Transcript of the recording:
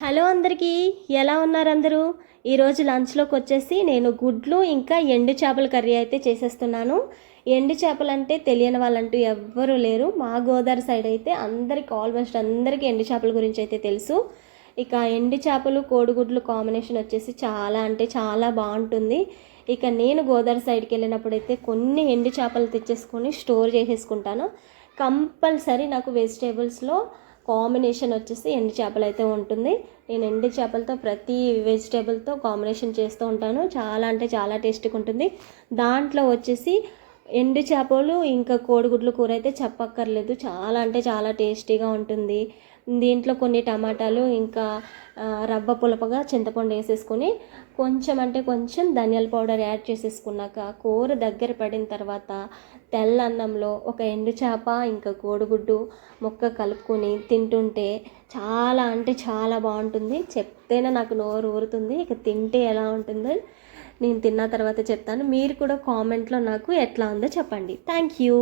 Hello అందరికీ, ఎలా ఉన్నారు అందరూ? ఈరోజు లంచ్లోకి వచ్చేసి నేను గుడ్లు ఇంకా ఎండు చేపల కర్రీ అయితే చేసేస్తున్నాను. ఎండు చేపలు అంటే తెలియని వాళ్ళంటూ ఎవ్వరూ లేరు. మా గోదావరి సైడ్ అయితే అందరికి ఆల్మోస్ట్ అందరికీ ఎండు చేపల గురించి అయితే తెలుసు. ఇక ఎండు చేపలు కోడిగుడ్లు కాంబినేషన్ వచ్చేసి చాలా అంటే చాలా బాగుంటుంది. ఇక నేను గోదావరి సైడ్కి వెళ్ళినప్పుడు అయితే కొన్ని ఎండు చేపలు తెచ్చేసుకొని స్టోర్ చేసేసుకుంటాను. కంపల్సరీ నాకు వెజిటేబుల్స్లో కాంబినేషన్ వచ్చేసి ఎండు చేపలు అయితే ఉంటుంది. నేను ఎండు చేపలతో ప్రతి వెజిటేబుల్తో కాంబినేషన్ చేస్తూ ఉంటాను. చాలా అంటే చాలా టేస్టీగా ఉంటుంది. దాంట్లో వచ్చేసి ఎండు చేపలు ఇంకా కోడిగుడ్లు కూర అయితే చెప్పక్కర్లేదు, చాలా అంటే చాలా టేస్టీగా ఉంటుంది. దీంట్లో కొన్ని టమాటాలు ఇంకా రవ్వ పులపగా చింతపండు వేసేసుకొని కొంచెం అంటే కొంచెం ధనియాల పౌడర్ యాడ్ చేసేసుకున్నాక కూర దగ్గర పడిన తర్వాత తెల్ల అన్నంలో ఒక ఎండు చేప ఇంకా కోడిగుడ్డు ముక్క కలుపుకొని తింటుంటే చాలా అంటే చాలా బాగుంటుంది. చెప్తేనే నాకు నోరు ఊరుతుంది. ఇక తింటే ఎలా ఉంటుందో నేను తిన్న తర్వాత చెప్తాను. మీరు కూడా కామెంట్లో నాకు ఎట్లా ఉందో చెప్పండి. Thank you.